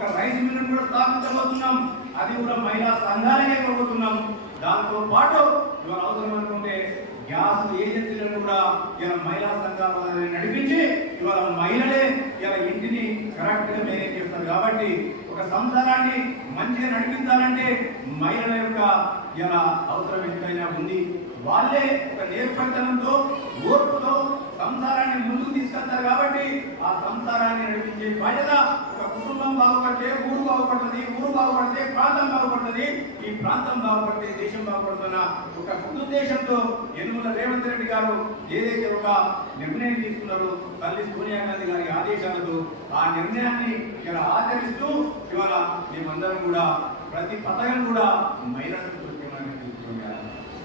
ఒక rice mill కూడా స్థాపించబోతున్నాం. అది కూడా మహిళా సంఘాలకే ఇవ్వబోతున్నాం. దాంతో పాటు ఇవాళ అవసరం అనుకుంటే గ్యాస్ ఏజెన్సీలను కూడా ఇలా మహిళా సంఘాలను నడిపించి ఇవాళ మహిళలే ఇలా ఇంటిని కరెక్ట్ గా మేనేజ్ చేస్తారు. కాబట్టి ఒక సంసారాన్ని మంచిగా నడిపించాలంటే మహిళల యొక్క ఇలా అవసరం ఎంతైనా ఉంది. వాళ్ళే ఒక నేర్పరితనంతో ఓర్పుతో సంసారాన్ని ముందుకు తీసుకెళ్తారు. కాబట్టి ఆ సంసారాన్ని నడిపించే బాధ్యత ఒక కుటుంబం బాగుపడితే ఊరు బాగుపడుతుంది, ఊరు బాగుపడితే ప్రాంతం బాగుపడుతుంది, ఈ ప్రాంతం బాగుపడితే దేశం బాగుపడుతున్న ఒక ఉద్దేశంతో యనుమల రేవంత్ రెడ్డి గారు ఏదైతే ఒక నిర్ణయం తీసుకున్నారో తల్లి సోనియా గాంధీ గారి ఆదేశాలతో ఆ నిర్ణయాన్ని ఇలా ఆచరిస్తూ ఇవాళ మేమందరం కూడా ప్రతి పథకం కూడా మహిళలకు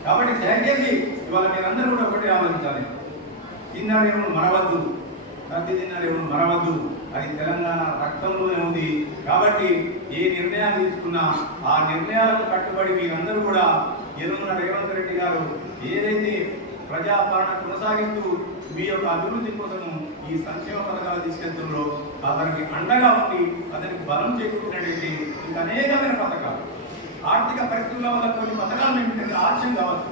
కాబట్టి దయచేసి ఇవాళ మీరందరూ కూడా ఒకటి ఆలోచించాలి. తిన్నారేమో మరవద్దు, ప్రతి తిన్నారేమో మరవద్దు. అది తెలంగాణ రక్తంలోనే ఉంది. కాబట్టి ఏ నిర్ణయాలు తీసుకున్నా ఆ నిర్ణయాలకు కట్టుబడి మీరందరూ కూడా యనుమల రేవంత్ రెడ్డి గారు ఏదైతే ప్రజాపాలన కొనసాగిస్తూ మీ యొక్క అభివృద్ధి కోసము ఈ సంక్షేమ పథకాలు తీసుకెళ్తున్నారో అతనికి అండగా ఉండి అతనికి బలం చేకూరినటువంటి ఇంకా అనేకమైన పథకాలు ఆర్థిక పరిస్థితుల వల్ల కొన్ని పథకాలు మేము ఆలస్యం కావచ్చు.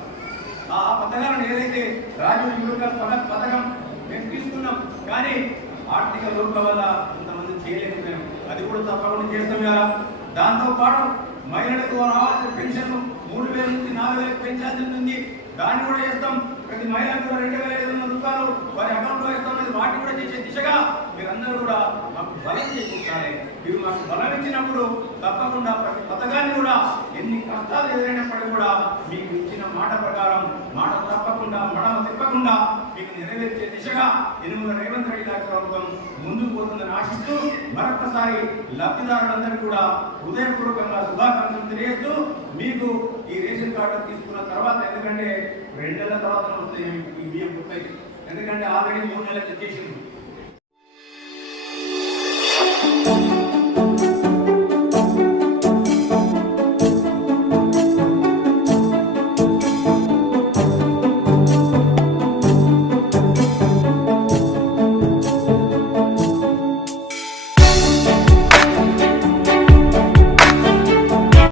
ఆ పథకాలను ఏదైతే రాజీవ్ యువక పథకం మేము తీసుకున్నాం, కానీ ఆర్థిక లోపల వల్ల కొంతమంది చేయలేకపోయాం. అది కూడా తప్పకుండా చేస్తాం కదా. దాంతో పాటు మహిళలకు రావాల్సిన పెన్షన్ 3,000 నుంచి 4,000 పెంచాల్సి ఉంటుంది. దాన్ని కూడా చేస్తాం. ప్రతి మహిళకు 2,500 రూపాయలు వారి అకౌంట్లో వేస్తాం. వాటిని కూడా చేసే దిశగా మీరందరూ కూడా మాకు బలం చేకూర్చాలి. మీరు మాకు బలం ఇచ్చినప్పుడు తప్పకుండా ప్రతి పథకాన్ని కూడా ఎన్ని కష్టాలు ఎదురైనప్పటికీ కూడా మీకు ఇచ్చిన మాట ప్రకారం మాట తప్పకుండా మడమ తిప్పకుండా మీకు నెరవేర్చే దిశగా యనుమల రేవంత్ రెడ్డి గారి ప్రభుత్వం ముందుకు పోతుందని ఆశిస్తూ మరొకసారి లబ్ధిదారులందరూ కూడా హృదయపూర్వకంగా శుభాకాంక్షలు తెలియజేస్తూ మీకు ఈ రేషన్ కార్డు తీసుకున్న తర్వాత, ఎందుకంటే 2 నెలల తర్వాత వస్తాయి ఈ బియ్యం పుట్టాయి, ఎందుకంటే ఆల్రెడీ 3 నెలలు చేసింది.